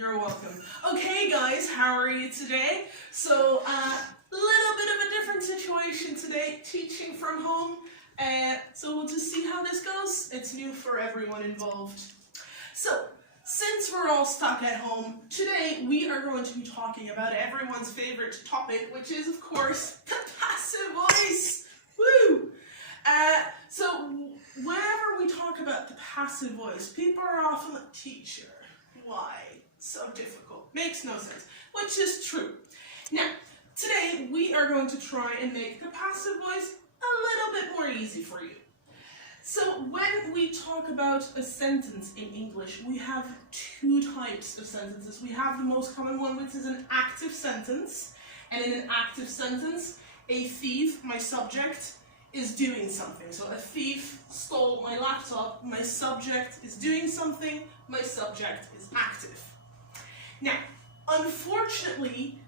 You're welcome. Okay guys, how are you today? So, little bit of a different situation today, teaching from home. So we'll just see how this goes. It's new for everyone involved. So, since we're all stuck at home, today we are going to be talking about everyone's favorite topic, which is, of course, the passive voice. Woo! So, whenever we talk about the passive voice, people are often like, teacher, why? So difficult. Makes no sense. Which is true. Now, today we are going to try and make the passive voice a little bit more easy for you. So when we talk about a sentence in English, we have two types of sentences. We have the most common one, which is an active sentence. And in an active sentence, a thief, my subject, is doing something. So a thief stole my laptop, my subject is doing something, my subject is active. Now, unfortunately,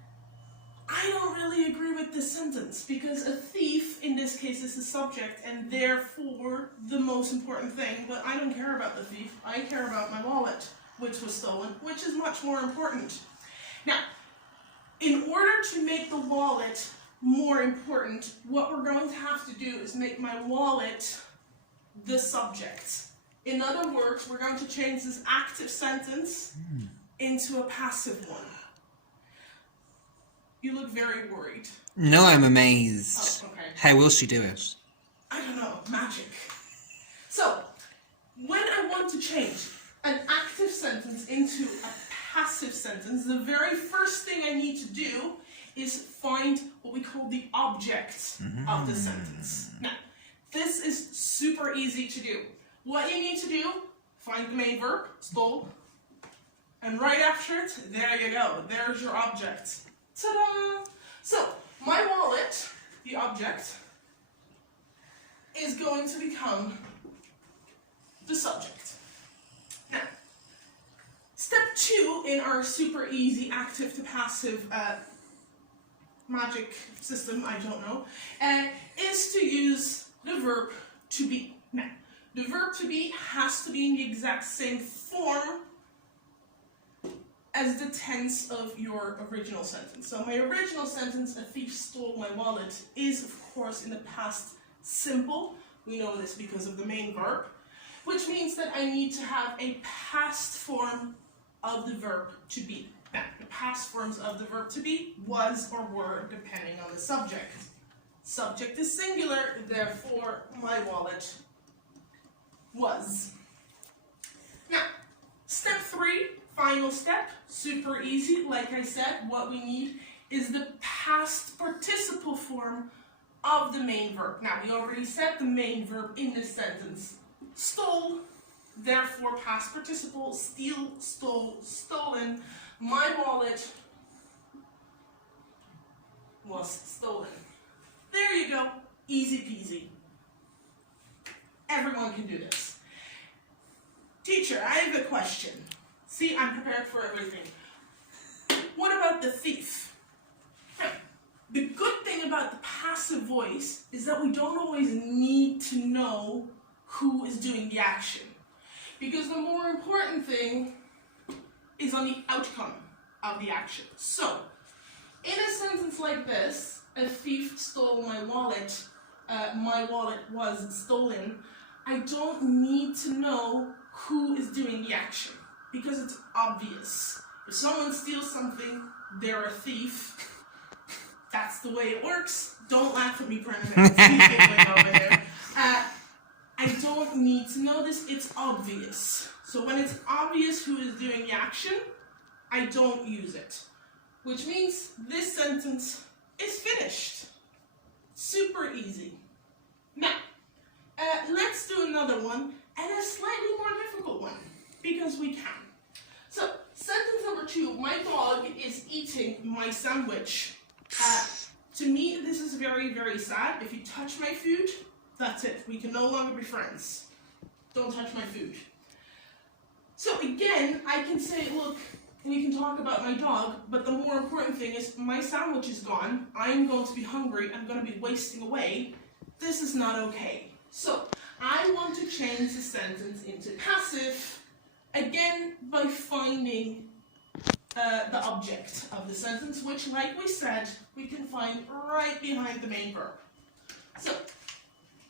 I don't really agree with this sentence because a thief, in this case, is the subject and therefore the most important thing, but I don't care about the thief, I care about my wallet, which was stolen, which is much more important. Now, in order to make the wallet more important, what we're going to have to do is make my wallet the subject. In other words, we're going to change this active sentence into a passive one. You look very worried. No, I'm amazed. Oh, okay. How will she do it? I don't know, magic. So, when I want to change an active sentence into a passive sentence, the very first thing I need to do is find what we call the object of the sentence. Now, this is super easy to do. What you need to do, find the main verb, stole, and right after it, there you go, there's your object. Ta-da! So, my wallet, the object, is going to become the subject. Now, step 2 in our super easy active to passive magic system, I don't know, is to use the verb to be. Now, the verb to be has to be in the exact same form as the tense of your original sentence. So my original sentence, a thief stole my wallet, is of course in the past simple. We know this because of the main verb, which means that I need to have a past form of the verb to be. Now, the past forms of the verb to be, was or were, depending on the subject. Subject is singular, therefore my wallet was. Now, step 3, final step, super easy. Like I said, what we need is the past participle form of the main verb. Now, we already said the main verb in this sentence. Stole, therefore past participle, steal, stole, stolen. My wallet was stolen. There you go, easy peasy. Everyone can do this. Teacher, I have a question. See, I'm prepared for everything. What about the thief? The good thing about the passive voice is that we don't always need to know who is doing the action. Because the more important thing is on the outcome of the action. So, in a sentence like this, a thief stole my wallet was stolen, I don't need to know who is doing the action, because it's obvious. If someone steals something, they're a thief. That's the way it works. Don't laugh at me, Brennan. Over there. I don't need to know this, it's obvious. So when it's obvious who is doing the action, I don't use it. Which means this sentence is finished. Super easy. Now, let's do another one, and a slightly more difficult one, because we can. So, sentence number 2, my dog is eating my sandwich. To me, this is very, very sad. If you touch my food, that's it. We can no longer be friends. Don't touch my food. So again, I can say, look, we can talk about my dog, but the more important thing is my sandwich is gone. I'm going to be hungry. I'm going to be wasting away. This is not okay. So I want to change the sentence into passive, again, by finding the object of the sentence, which, like we said, we can find right behind the main verb. So,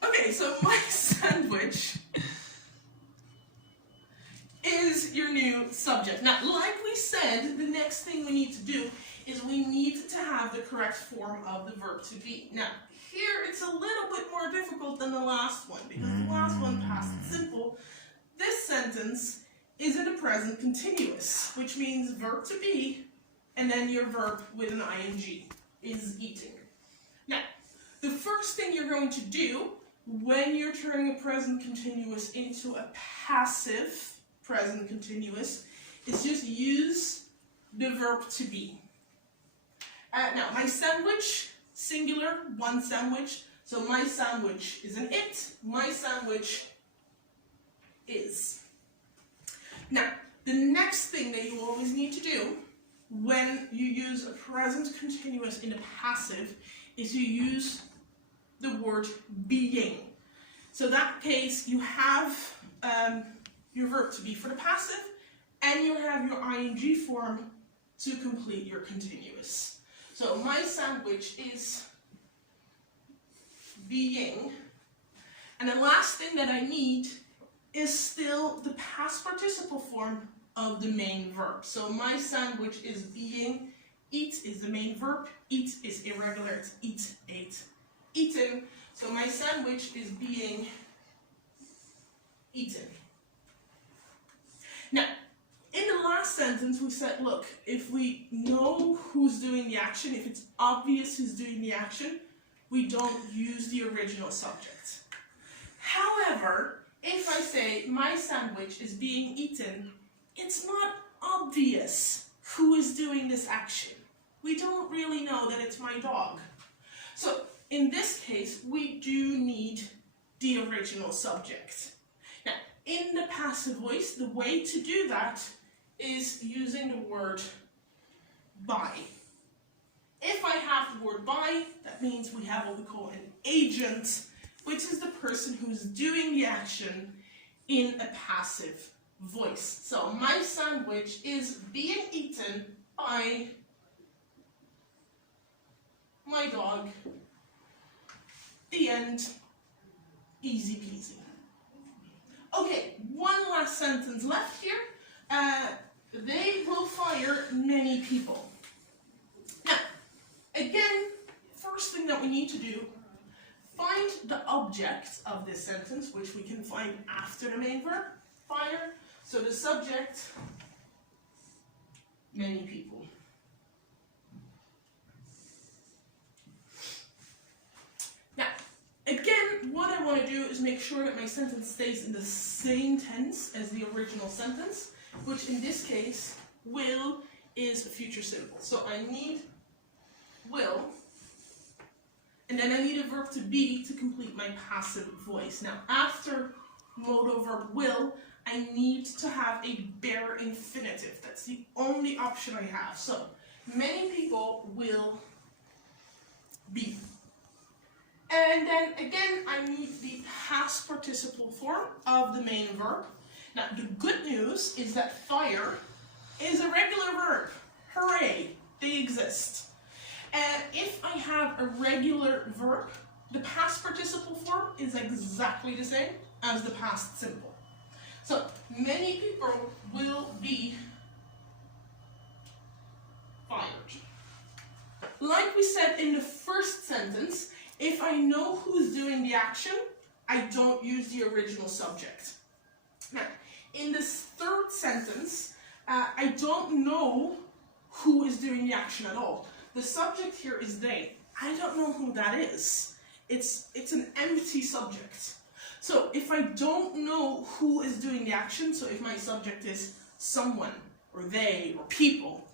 okay, so my sandwich is your new subject. Now, like we said, the next thing we need to do is we need to have the correct form of the verb to be. Now, here it's a little bit more difficult than the last one, because the last one past simple. This sentence is in the present continuous, which means verb to be, and then your verb with an ing is eating. Now, the first thing you're going to do when you're turning a present continuous into a passive present continuous is just use the verb to be. Now, my sandwich, singular, one sandwich. So my sandwich is an it, my sandwich is. Now, the next thing that you always need to do when you use a present continuous in a passive is you use the word being. So that case, you have your verb to be for the passive, and you have your ing form to complete your continuous. So my sandwich is being, and the last thing that I need is still the past participle form of the main verb. So my sandwich is being, eat is the main verb, eat is irregular, it's eat, ate, eaten. So my sandwich is being eaten. Now, in the last sentence we said, look, if we know who's doing the action, if it's obvious who's doing the action, we don't use the original subject. However, if I say my sandwich is being eaten, it's not obvious who is doing this action. We don't really know that it's my dog. So in this case, we do need the original subject. Now, in the passive voice, the way to do that is using the word by. If I have the word by, that means we have what we call an agent, which is the person who's doing the action in a passive voice. So my sandwich is being eaten by my dog. The end. Easy peasy. Okay, one last sentence left here. They will fire many people. Now, again, first thing that we need to do, find the object of this sentence, which we can find after the main verb, fire. So the subject, many people. Now, again, what I want to do is make sure that my sentence stays in the same tense as the original sentence, which in this case, will is a future simple. So I need will, and then I need a verb to be to complete my passive voice. Now, after modal verb will, I need to have a bare infinitive. That's the only option I have. So, many people will be. And then again, I need the past participle form of the main verb. Now, the good news is that fire is a regular verb. Hooray, they exist. And if I have a regular verb, the past participle form is exactly the same as the past simple. So, many people will be fired. Like we said in the first sentence, if I know who's doing the action, I don't use the original subject. Now, in this third sentence, I don't know who is doing the action at all. The subject here is they. I don't know who that is. It's an empty subject. So if I don't know who is doing the action, so if my subject is someone, or they, or people,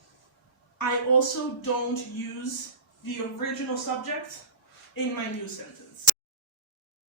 I also don't use the original subject in my new sentence.